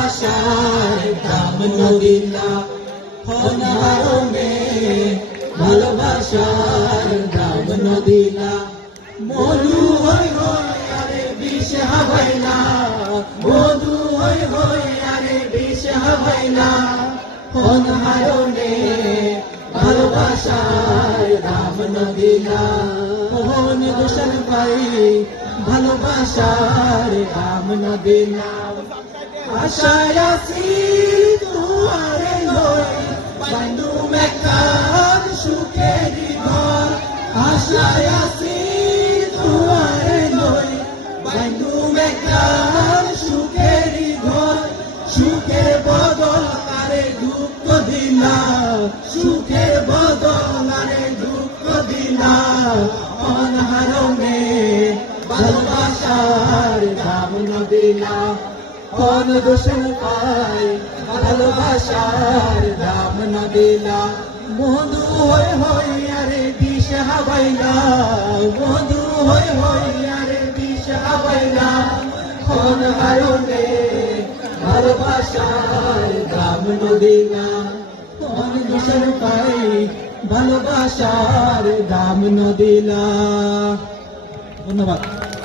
ভালোবাসার দাম নদিলা হনারমে ভালোবাসার দাম নদিলা মধু হই হই আরে বিষ হাবাইলা মধু হই হই আরে বিষ হাবাইলা হনারমে ভালোবাসার দাম নদিলা হন দোষণ পাই ভালোবাসার দাম নদিলা আশায় আছি দুয়ারে লই বন্ধু মেকার সুখের ঘর আশায় আছি দুয়ারে লই বন্ধু মেকার সুখের ঘর সুখের বদল আরে দুঃখ দিলা সুখের বদল আরে দুঃখ দিলা অনহারমে ভালোবাসার দাম নদিলা কোন দোষণ পাই ভালোবাসার দাম নদিলা বন্ধু হই হই আরে বিষ হাবাইলা বন্ধু হই হই আরে বিষ হাবাইলা কোন হারমে ভালোবাসার দাম নদিলা কোন দোষণ পাই ভালোবাসার দাম নদিলা। ধন্যবাদ।